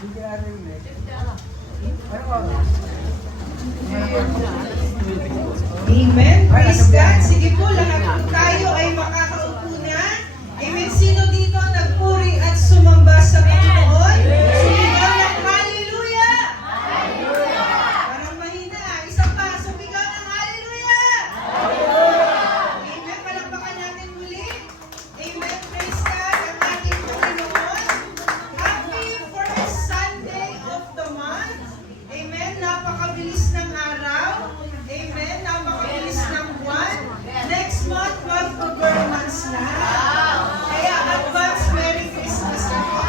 Amen. Praise God. Sige po, lahat po tayo ay makakaupo na. Amen. Sino dito nagpuri at sumamba sa Panginoon? Sumigaw ng hallelujah! Parang mahina. Isa pa, sumigaw ng hallelujah! Amen. Palakpakan natin muli. Amen. Praise God ang ating Panginoon. Happy first Sunday of the month. Amen. Napakabilis ng araw. Amen. Napakabilis ng buwan. Next month, mag-burn months na. Kaya advance Merry Christmas na po.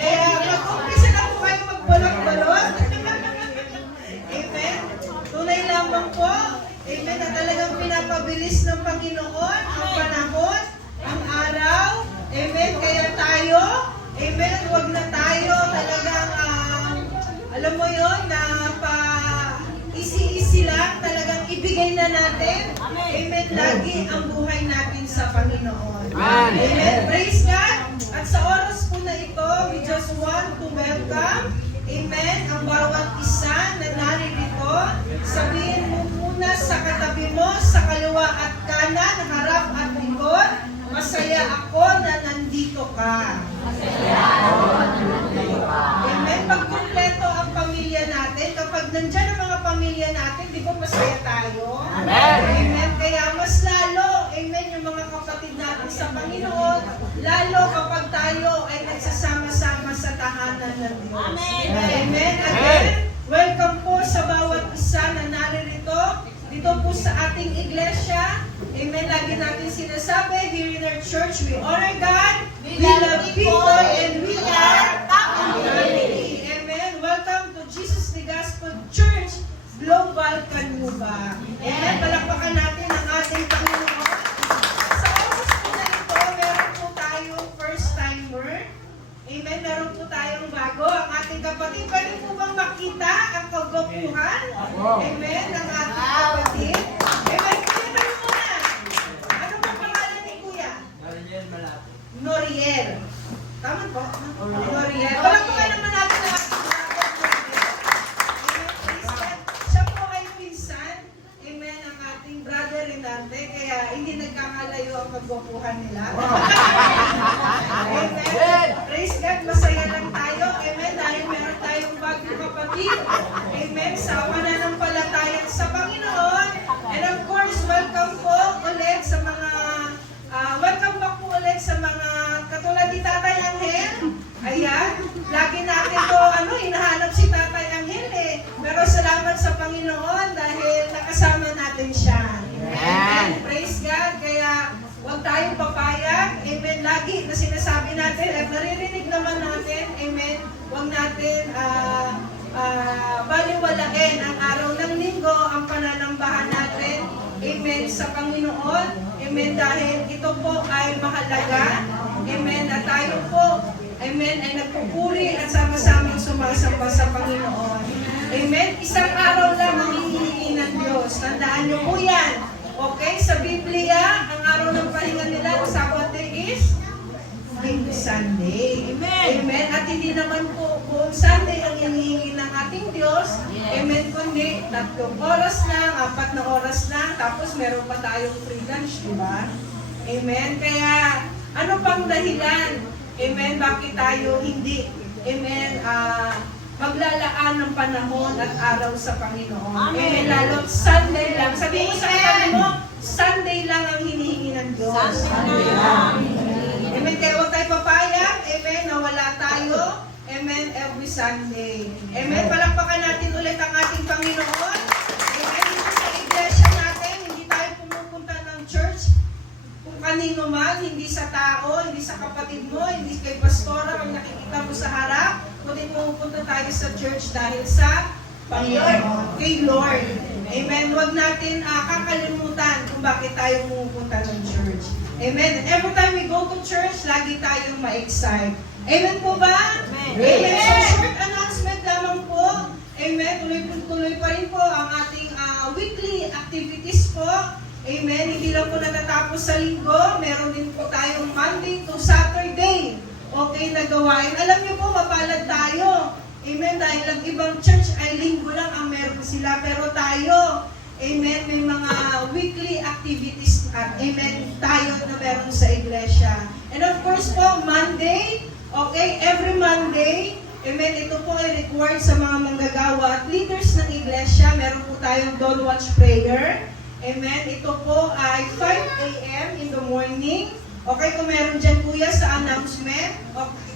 Kaya mag-umpisa na po kayo magbalot-balot. Amen. Tunay lamang po. Amen. Na talagang pinapabilis ng Panginoon ang panahon, ang araw. Amen. Kaya tayo, amen, huwag na tayo talagang, alam mo yun, na isi-isi lang, talagang ibigay na natin. Amen. Lagi ang buhay natin sa Panginoon. Amen. Praise God. At sa oras po na ito, we just want to welcome, amen, ang bawat isa na naririto. Sabihin mo muna sa katabi mo, sa kaliwa at kanan, harap at likod, masaya ako na nandito ka. Amen. Pag kumpleto ang pamilya natin, kapag nandyan ang mga pamilya natin, di ba masaya tayo? Amen. Kaya mas lalo, amen, yung mga kapatid natin sa Panginoon, lalo kapag tayo ay nagsasama-sama sa tahanan ng Diyos. Amen. Again, welcome po sa bawat isa na naririto, dito po sa ating iglesia. Amen. Lagi natin sinasabi, here in our church, we honor God, we love people, and we are community. Amen. Welcome to Jesus the Gospel Church Global Canuba. Amen. Palakpakan natin ang ating Panginoon. Sa oras po na ito, meron po tayong first timer. Amen. Meron po tayong bago. Ang ating kapatid, pwede po bang makita ang kagwapuhan? Amen. Ang ating kapatid. Amen. Kita mo muna. Ano po pangalan ni Kuya? Noriel. Tama po? Noriel. Palakpakan naman natin ang ating siya po ay pinsan, amen, ang ating brother Renante, kaya hindi nagkakalayo ang kagwapuhan nila. Amen. Praise God, masaya lang tayo, amen, dahil meron tayong bagong kapatid, amen, sa pananampalataya sa Panginoon. And of course, welcome po ulit sa mga, welcome back po ulit sa mga katulad ni Tatay Angel. Ayan, lagi natin to, hinahanap si Tatay Angel eh. Pero salamat sa Panginoon dahil nakasama natin siya. Amen. Praise God. Kaya huwag tayong papayag. Amen. Lagi na sinasabi natin at naririnig naman natin. Amen. Huwag natin baliwalain ang araw ng linggo, ang pananambahan natin. Amen. Sa Panginoon. Amen. Dahil ito po ay mahalaga. Amen. At tayo po, amen, ay nagpupuri at sama-samang sumasamba sa Panginoon. Amen. Isang araw lang ang hinihingi ng Diyos. Tandaan niyo po yan. Okay? Sa Biblia, ang araw ng pahinga nila, ang Sabbath day is Sunday. Amen. Amen. At hindi naman po buong Sunday ang hinihingi ng ating Diyos. Amen. Kundi 3 oras lang, 4 na oras lang, tapos meron pa tayong free lunch, di ba? Amen. Kaya, ano pang dahilan? Amen. Bakit tayo hindi, amen, maglalaan ng panahon at araw sa Panginoon. Amen. Lalo Sunday lang. Sabihin mo sa katabi mo, Sunday lang ang hinihingi ng Diyos. Sunday lang. Amen. Kaya huwag tayo papayag. Amen. Nawala tayo. Amen. Every Sunday. Amen. Palakpakan natin ulit ang ating Panginoon. Amen. Dito sa iglesia natin, hindi tayo pumupunta ng church kung kanino man, hindi sa tao, hindi sa kapatid mo, hindi kay pastora, kung nakikita mo sa harap, kundi pumupunta tayo sa church dahil sa Panginoon, kay Lord. Amen. Huwag natin kakalimutan kung bakit tayo pumupunta ng church. Amen. And every time we go to church, lagi tayong ma-excite. Amen po ba? Amen. Amen. So, short announcement lamang po. Amen. Tuloy pa rin po ang ating weekly activities po. Amen. Hindi lang po natatapos sa linggo. Meron din po tayong Monday to Saturday. okay, na gawain. Alam niyo po, mapalad tayo. Amen, dahil ang ibang church ay linggo lang ang meron sila, pero tayo, amen, may mga weekly activities, amen, tayo na meron sa iglesia. And of course po, Monday, okay, every Monday, amen, ito po ay required sa mga manggagawa at leaders ng iglesia. Meron po tayong Dawn Watch Prayer. Amen, ito po ay 5 a.m. in the morning. Okay, kung meron dyan kuya sa announcement. Okay.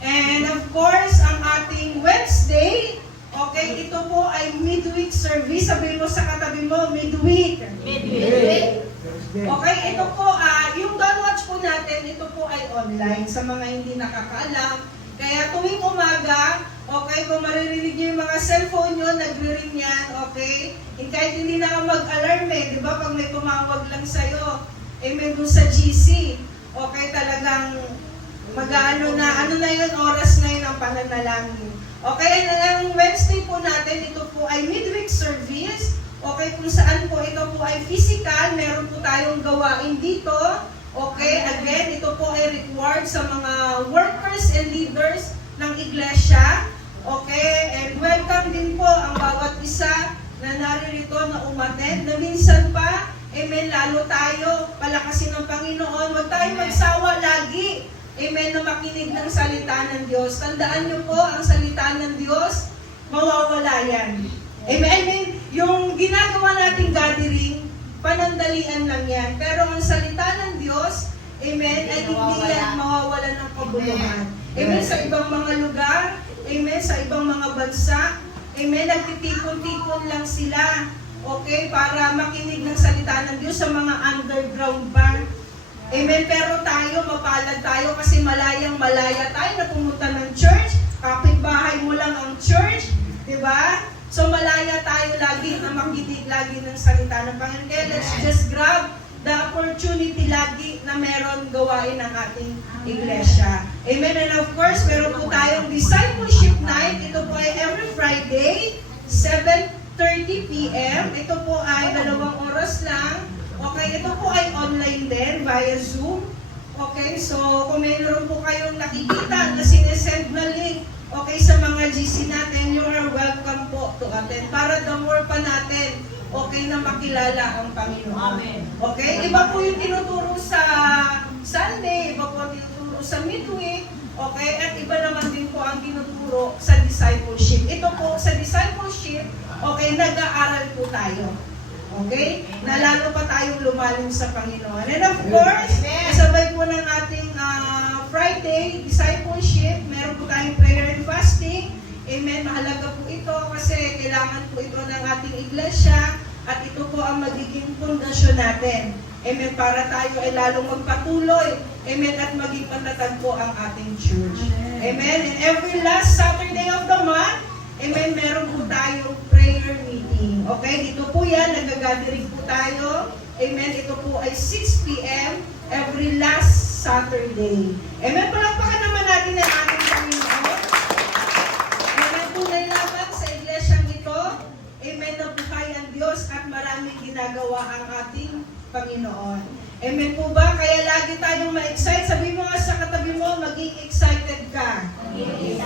And of course, ang ating Wednesday, okay, ito po ay midweek service. Sabihin mo sa katabi mo, midweek. Midweek. Okay, ito po, yung Dawn Watch po natin, ito po ay online sa mga hindi nakakaalam. Kaya tuwing umaga, okay, kung maririnig niyo yung mga cellphone nyo, nagre-ring yan, okay? And kahit hindi na mag-alarm di ba, pag may tumawag lang sa'yo, amen, dun sa GC, okay, talagang mag-ano na, ano na yun, oras na yun ang pananalangin. Okay, and ang Wednesday po natin, ito po ay midweek service. Okay, kung saan po ito po ay physical, meron po tayong gawain dito. Okay, again, ito po ay required sa mga workers and leaders ng iglesia. Okay, and welcome din po ang bawat isa na naririto na umattend. Na minsan pa, amen, lalo tayo palakasin ng Panginoon. Huwag tayo magsawa lagi. Amen, na makinig ng salita ng Diyos. Tandaan niyo po, ang salita ng Diyos, mawawala yan. Amen, I mean, yung ginagawa nating gathering, panandalian lang yan. Pero ang salita ng Diyos, amen, ay hindi yan mawawala ng kabuluhan. Amen, sa ibang mga lugar, amen, sa ibang mga bansa, amen, nagtitipon-tipon lang sila, okay, para makinig ng salita ng Diyos sa mga underground bar. Amen, pero tayo, mapalad tayo kasi malayang-malaya tayo na pumunta ng church, kapitbahay mo lang ang church, di ba? So malaya tayo lagi na makinig lagi ng salita ng Panginoon. Kaya let's just grab the opportunity lagi na meron gawain ng ating iglesia. Amen, and of course, meron po tayong discipleship night. Ito po ay every Friday, 7:30 p.m. Ito po ay 2 oras lang. Okay, ito po ay online din, via Zoom. Okay, so kung mayroon po kayong nakikita na sinesend na link, okay, sa mga GC natin, you are welcome po to attend. Para the more pa natin, okay, na makilala ang Panginoon. Amen. Okay, iba po yung tinuturo sa Sunday, iba po ang tinuturo sa midweek, okay, at iba naman din po ang tinuturo sa discipleship. Ito po, sa discipleship, okay, nag-aaral po tayo. Okay? Na lalo pa tayong lumalim sa Panginoon. And of course, kasabay po ng ating Friday discipleship, meron po tayong prayer and fasting. Amen. Mahalaga po ito kasi kailangan po ito ng ating iglesia at ito po ang magiging pundasyon natin. Amen. Para tayo ay lalong magpatuloy. Amen. At maging matatag po ang ating church. Amen. And every last Saturday of the month, amen, meron po tayong prayer meeting. Okay, dito po yan, nag-gathering po tayo. Amen, ito po ay 6 p.m. every last Saturday. Amen, palakpakan naman natin ang ating Panginoon. Amen, tunay lamang sa iglesyang ito. Amen, nabuhay ang Diyos at maraming ginagawa ang ating Panginoon. Amen po ba? Kaya lagi tayong ma-excite. Sabi mo nga sa katabi mo, maging excited ka. Amen.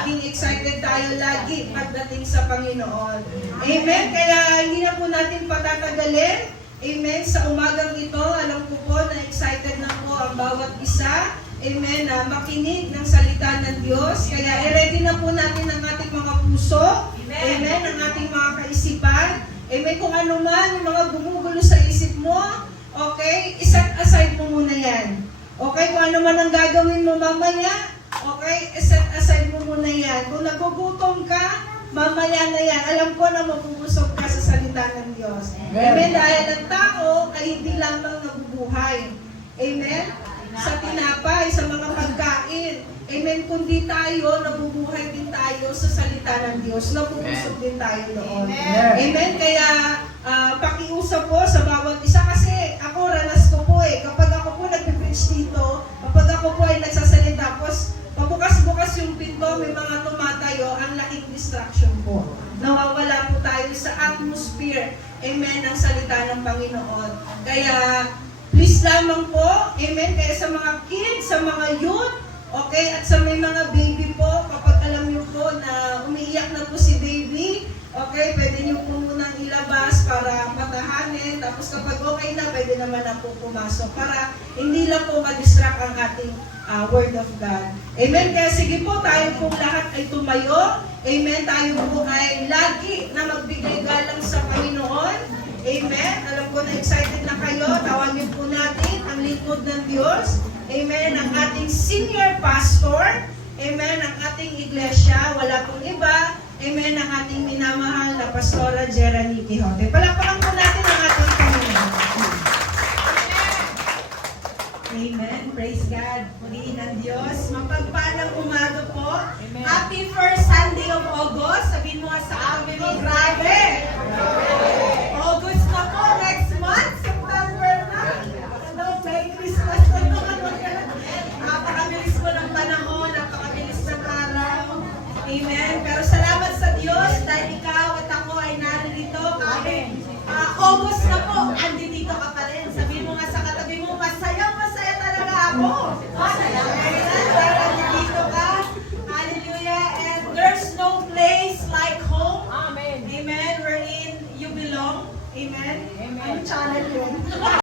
Maging excited tayo lagi pagdating sa Panginoon. Amen. Kaya hindi na po natin patatagalin. Amen. Sa umagang ito, alam ko po na excited na po ang bawat isa. Amen. Makinig ng salita ng Diyos. Kaya i-ready na po natin ang ating mga puso. Amen. Ang ating mga kaisipan. Amen. Kung ano man, yung mga gumugulo sa isip mo, okay, iset aside mo muna yan. Okay, kung ano man ang gagawin mo mamaya, okay, iset aside mo muna yan. Kung nagugutom ka, mamaya na yan. Alam ko na mapupusog ka sa salita ng Diyos. Amen. Dahil ang tao ay hindi lamang nabubuhay. Amen. Sa tinapay, sa mga pagkain. Amen. Kundi tayo, nabubuhay din tayo sa salita ng Diyos. Napupusog din tayo doon. Amen. Kaya, pakiusap po sa bawat isa kasi ako, ranas ko po kapag ako po nag-preach dito, kapag ako po ay nagsasalita, tapos pabukas-bukas yung pinto, may mga tumatayo, ang laking distraction po. Nawawala po tayo sa atmosphere, amen, ng salita ng Panginoon. Kaya, Please lamang po, amen, kaya sa mga kids, sa mga youth, okay, at sa may mga baby po, kapag alam niyo po na umiiyak na po si baby, okay, pwede niyo po munang ilabas para matahanin, tapos kapag okay na, pwede naman na po pumasok para hindi lang po ma-distract ang ating Word of God. Amen, kaya sige po, tayo pong lahat ay tumayo, amen, tayo po ay lagi na magbigay galang sa Panginoon. Amen. Alam ko na excited na kayo. Tawagin po natin ang lingkod ng Diyos. Amen. Ang ating senior pastor. Amen. Ang ating iglesia. Wala pong iba. Amen. Ang ating minamahal na Pastora Geranie Quijote. Palakpakan po natin ang ating Panginoon. Amen. Praise God. Purihin ng Diyos. Mapagpalang umaga po. Amen. Happy first Sunday of August. Sabihin mo nga sa amin mo, grabe. August na po, next month, September na. Ano, Merry Christmas na naman. Napakabilis po ng panahon, napakabilis ng araw. Amen. Pero salamat sa Diyos dahil ikaw at ako ay naririto kahit August na po, andito ka pa rin. Sabihin mo nga sa katabi mo, masaya talaga ako. Masaya. Dahil andito ka. Hallelujah. And there's no place like home. Amen. Amen. Wherein you belong. Amen. Amen. Ano channel yun?